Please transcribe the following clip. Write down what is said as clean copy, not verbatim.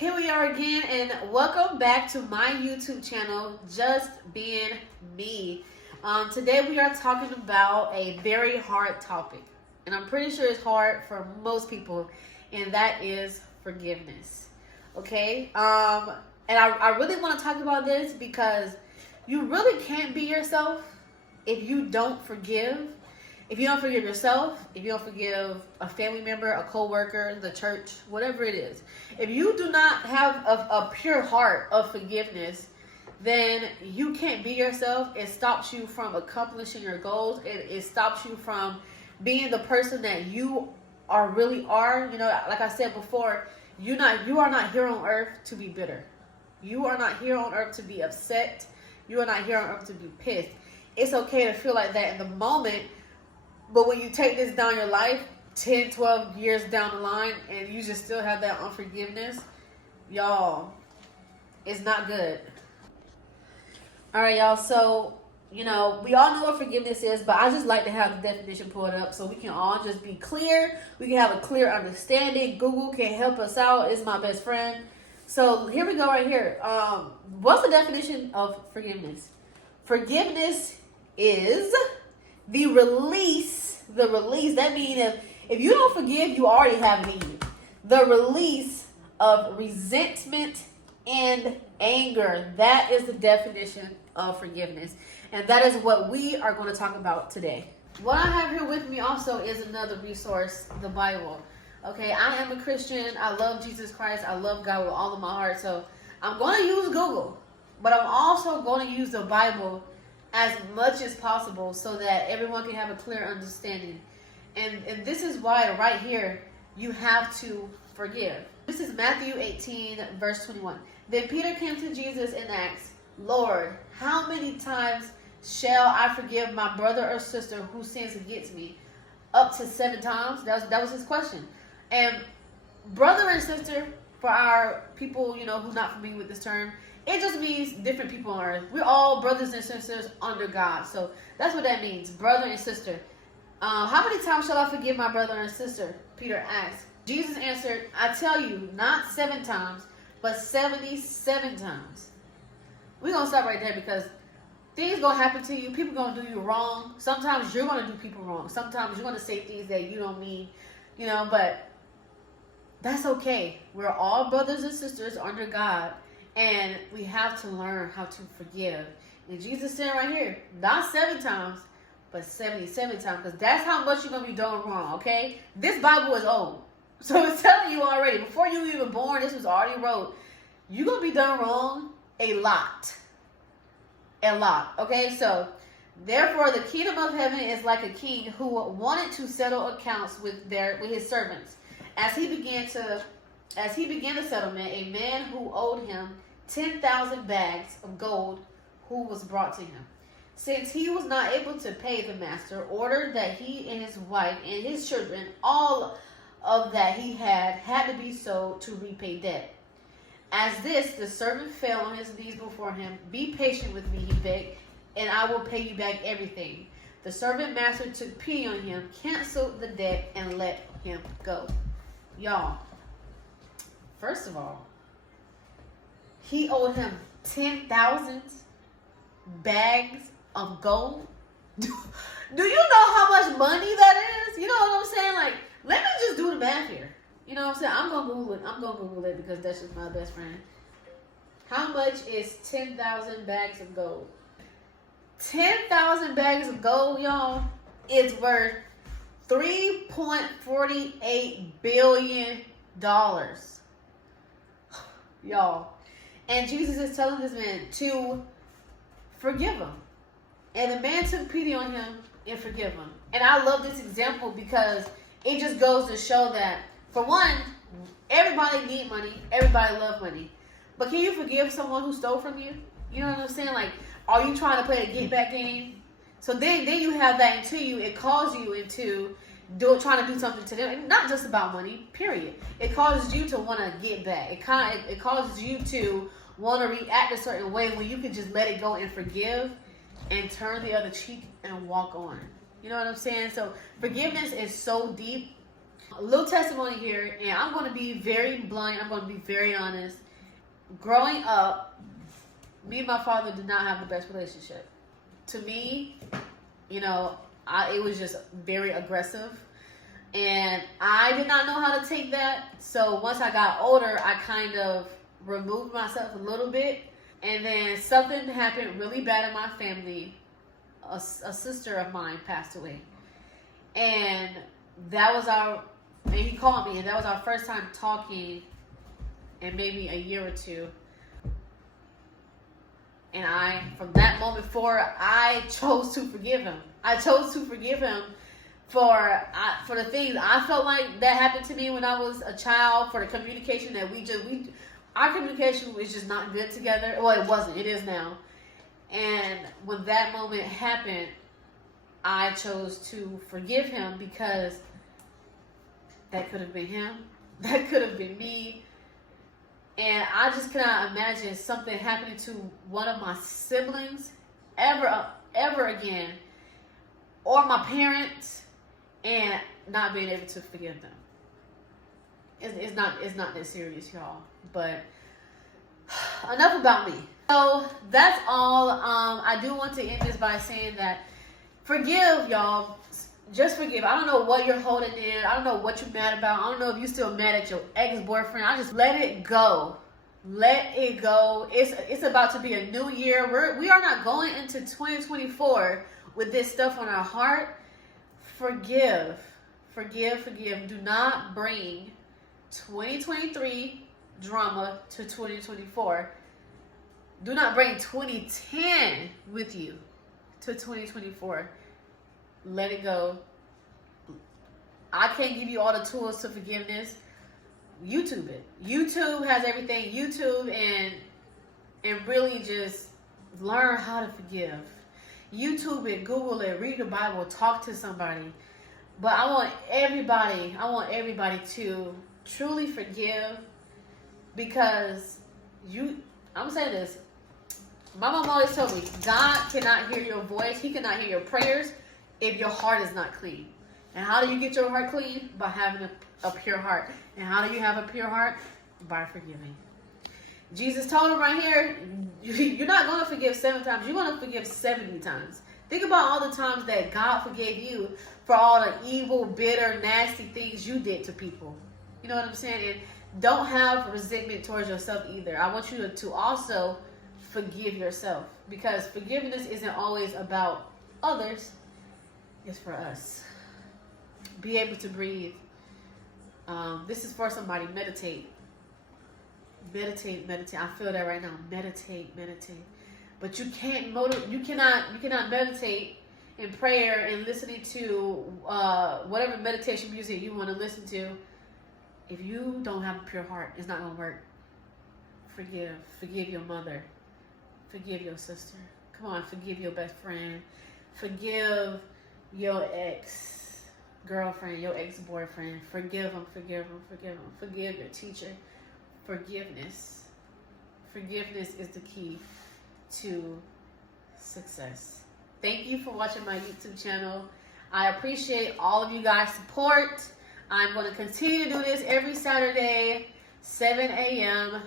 Here we are again, and welcome back to my YouTube channel, Just Being Me. Today we are talking about a very hard topic, and I'm pretty sure it's hard for most people, and that is forgiveness. Okay? And I really want to talk about this because you really can't be yourself if you don't forgive. If you don't forgive yourself, if you don't forgive a family member, a co-worker, the church, whatever it is. If you do not have a pure heart of forgiveness, then you can't be yourself. It stops you from accomplishing your goals. It stops you from being the person that you really are. You know, like I said before, you are not here on earth to be bitter. You are not here on earth to be upset. You are not here on earth to be pissed. It's okay to feel like that in the moment. But when you take this down your life, 10, 12 years down the line, and you just still have that unforgiveness, y'all, it's not good. All right, y'all. So, we all know what forgiveness is, but I just like to have the definition pulled up so we can all just be clear. We can have a clear understanding. Google can help us out. It's my best friend. So here we go right here. What's the definition of forgiveness? Forgiveness is the release, that means if you don't forgive, you already have it in you. The release of resentment and anger. That is the definition of forgiveness. And that is what we are going to talk about today. What I have here with me also is another resource, the Bible. Okay, I am a Christian. I love Jesus Christ. I love God with all of my heart. So I'm going to use Google, but I'm also going to use the Bible as much as possible so that everyone can have a clear understanding. And this is why right here you have to forgive. This is Matthew 18 verse 21. Then Peter came to Jesus and asked, "Lord, how many times shall I forgive my brother or sister who sins against me? Up to 7 times?" That was his question. And brother and sister, for our people, who are not familiar with this term, it just means different people on earth. We're all brothers and sisters under God. So that's what that means, brother and sister. How many times shall I forgive my brother and sister? Peter asked. Jesus answered, "I tell you, not 7 times, but 77 times." We're going to stop right there because things going to happen to you. People going to do you wrong. Sometimes you're going to do people wrong. Sometimes you're going to say things that you don't mean, but that's okay. We're all brothers and sisters under God. And we have to learn how to forgive. And Jesus said right here, not 7 times, but 77 times. Because that's how much you're going to be doing wrong, okay? This Bible is old. So it's telling you already. Before you were even born, this was already wrote. You're going to be done wrong a lot. A lot, okay? So, therefore, the kingdom of heaven is like a king who wanted to settle accounts with his servants. As he began the settlement, a man who owed him 10,000 bags of gold who was brought to him. Since he was not able to pay, the master ordered that he and his wife and his children, all of that he had to be sold to repay debt. As this, the servant fell on his knees before him. "Be patient with me," he begged, "and I will pay you back everything." The servant master took pity on him, canceled the debt, and let him go. Y'all, first of all, he owed him 10,000 bags of gold. Do you know how much money that is? You know what I'm saying? Like, let me just do the math here. You know what I'm saying? I'm going to Google it because that's just my best friend. How much is 10,000 bags of gold? 10,000 bags of gold, y'all, is worth $3.48 billion. Y'all. And Jesus is telling this man to forgive him. And the man took pity on him and forgive him. And I love this example because it just goes to show that, for one, everybody need money. Everybody love money. But can you forgive someone who stole from you? You know what I'm saying? Like, are you trying to play a get back game? So then you have that into you. It calls you into trying to do something to them. Not just about money, period. It causes you to want to get back. It causes you to want to react a certain way when you can just let it go and forgive and turn the other cheek and walk on. You know what I'm saying? So forgiveness is so deep. A little testimony here, and I'm going to be very blunt. I'm going to be very honest. Growing up, me and my father did not have the best relationship. To me, you know, it was just very aggressive. And I did not know how to take that. So once I got older, I kind of removed myself a little bit. And then something happened really bad in my family. A sister of mine passed away. And and he called me, and that was our first time talking in maybe a year or two. And from that moment forward, I chose to forgive him. I chose to forgive him for the things I felt like that happened to me when I was a child, for the communication that our communication was just not good together. Well, it wasn't. It is now. And when that moment happened, I chose to forgive him, because that could have been him. That could have been me. And I just cannot imagine something happening to one of my siblings ever again, or my parents, and not being able to forgive them. It's not that serious, y'all. But enough about me. So that's all. I do want to end this by saying that forgive, y'all. Just forgive. I don't know what you're holding in. I don't know what you're mad about. I don't know if you're still mad at your ex-boyfriend. I just let it go. Let it go. It's about to be a new year. We are not going into 2024 with this stuff on our heart. Forgive. Do not bring 2023 drama to 2024. Do not bring 2010 with you to 2024. Let it go. I can't give you all the tools to forgiveness. YouTube it. YouTube has everything. YouTube and really just learn how to forgive. YouTube it, Google it, read the Bible, talk to somebody. But I want everybody to truly forgive, because I'm saying this. My mom always told me, God cannot hear your voice. He cannot hear your prayers if your heart is not clean. And how do you get your heart clean? By having a pure heart. And how do you have a pure heart? By forgiving. Jesus told him right here, you're not going to forgive 7 times. You're going to forgive 70 times. Think about all the times that God forgave you for all the evil, bitter, nasty things you did to people. You know what I'm saying? And don't have resentment towards yourself either. I want you to also forgive yourself, because forgiveness isn't always about others. It's for us. Be able to breathe. This is for somebody. Meditate. I feel that right now. Meditate. But you cannot meditate in prayer and listening to whatever meditation music you want to listen to. If you don't have a pure heart, it's not going to work. Forgive your mother. Forgive your sister. Come on, forgive your best friend. Forgive your ex-girlfriend, your ex-boyfriend. Forgive them. Forgive your teacher. Forgiveness is the key to success. Thank you for watching my YouTube channel. I appreciate all of you guys' support. I'm going to continue to do this every Saturday, 7 a.m.